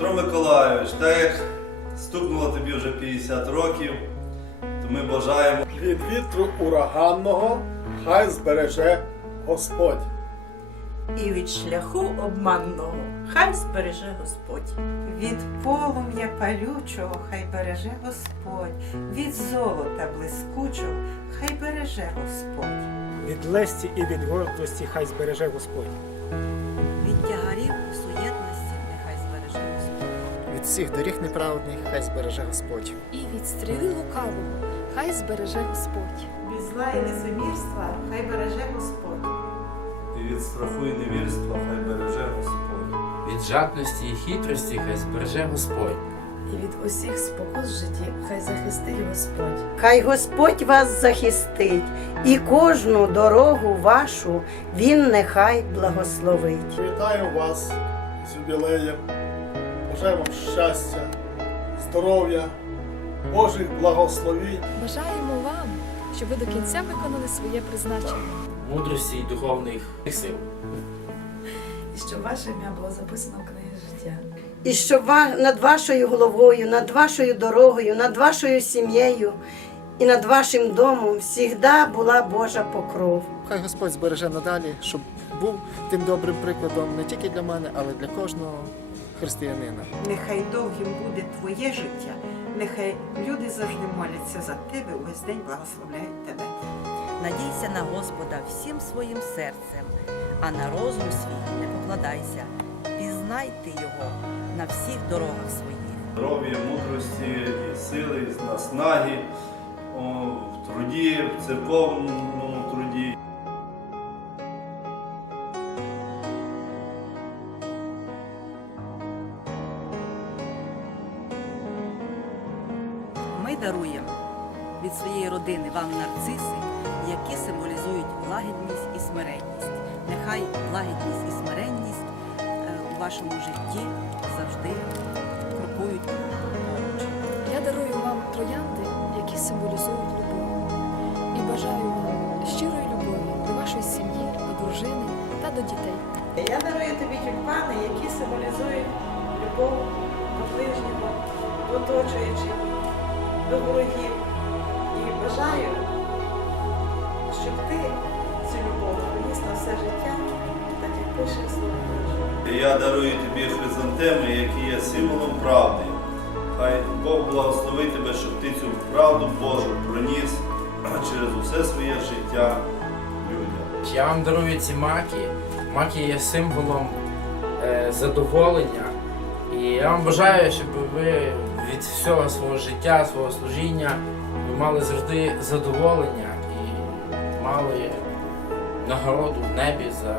Миколайович, так як стукнуло тобі вже 50 років, то ми бажаємо Від вітру ураганного хай збереже Господь. і від шляху обманного хай збереже Господь. Від полум'я палючого хай береже Господь, від золота блискучого хай береже Господь. Від лесті і від гордості хай збереже Господь. Від тягарів Від всіх доріг неправедних хай збереже Господь. І від стріли лукавого хай збереже Господь. Від зла і лицемірства хай береже Господь. і від страху і невірства, хай береже Господь. Від жадності і хитрості хай збереже Господь. І від усіх спокус в житті хай захистить Господь. Хай Господь вас захистить, і кожну дорогу вашу Він нехай благословить. Вітаю вас з юбілеєм. Бажаю вам щастя, здоров'я, Божих благословінь. Бажаємо вам, щоб ви до кінця виконали своє призначення. Мудрості і духовних сил. І щоб ваше ім'я було записано в книгі життя. І щоб над вашою головою, над вашою дорогою, над вашою сім'єю і над вашим домом завжди була Божа покров. Хай Господь збереже надалі, щоб був тим добрим прикладом не тільки для мене, але й для кожного християнина. Нехай довгим буде твоє життя, нехай люди завжди моляться за тебе, увесь день благословляють тебе. Надійся на Господа всім своїм серцем, а на розум свій не покладайся. Пізнай ти його на всіх дорогах своїх. Здоров'я, мудрості і сили, і наснаги о, в труді, в церковному Ми даруємо від своєї родини вам нарциси, які символізують лагідність і смиренність. Нехай лагідність і смиренність е, у вашому житті завжди крокують поруч. Я дарую вам троянди, які символізують любов. І бажаю вам щирої любові до вашої сім'ї, до дружини та до дітей. Я дарую тобі тюльпани, які символізують любов до ближнього, до оточуючих, до ворогів. І бажаю, щоб ти цю любов приніс на все життя, так як пише слово Боже. Я дарую тобі хризантеми, які є символом правди. Хай Бог благословить тебе, щоб ти цю правду Божу проніс через усе своє життя людям. Я вам дарую ці маки. Маки є символом е, задоволення. І я вам бажаю, щоб ви від всього свого життя, свого служіння, ви мали завжди задоволення і мали нагороду в небі за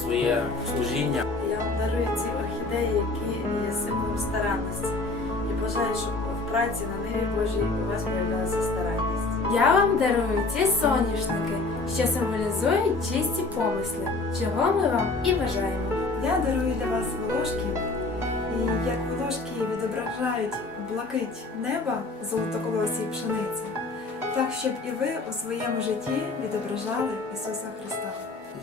своє служіння. Я вам дарую ці орхідеї, які є символом старанності. І бажаю, щоб в праці на ниві Божій у вас проявлялася старанність. Я вам дарую ці соняшники, що символізують чисті помисли, чого ми вам і бажаємо. Я дарую для вас волошки, і як волошки відображають блакить неба золотоколосій пшениці, так щоб і ви у своєму житті відображали Ісуса Христа.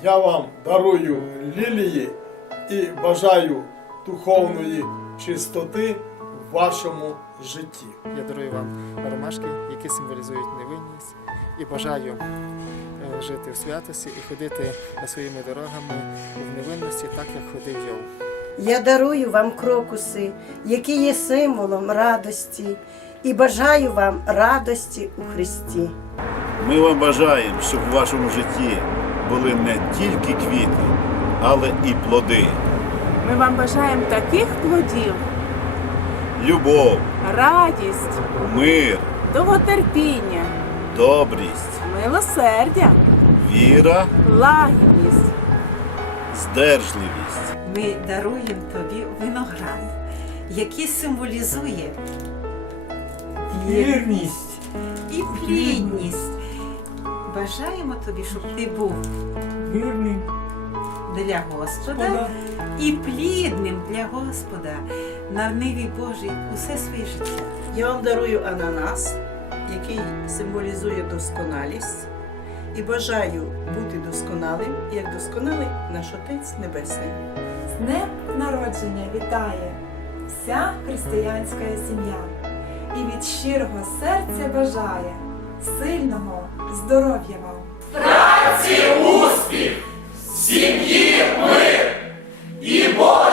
Я вам дарую лілії і бажаю духовної чистоти в вашому житті. Я дарую вам ромашки, які символізують невинність, і бажаю е, жити в святості і ходити своїми дорогами в невинності, так як ходив Йов. Я дарую вам крокуси, які є символом радості, і бажаю вам радості у Христі. Ми вам бажаємо, щоб у вашому житті були не тільки квіти, але і плоди. Ми вам бажаємо таких плодів, Любов, радість, мир, довготерпіння, добрість, милосердя, віра, лагідність. здержливість. Ми даруємо тобі виноград, який символізує вірність і плідність. Бажаємо тобі, щоб ти був вірним для Господа і плідним для Господа на ниві Божій усе своє життя. Я вам дарую ананас, який символізує досконалість, і бажаю бути досконалим, як досконалий наш Отець Небесний. З днем народження вітає вся християнська сім'я і від щирого серця бажає сильного здоров'я вам, праці, успіх, сім'ї, мир і Бог!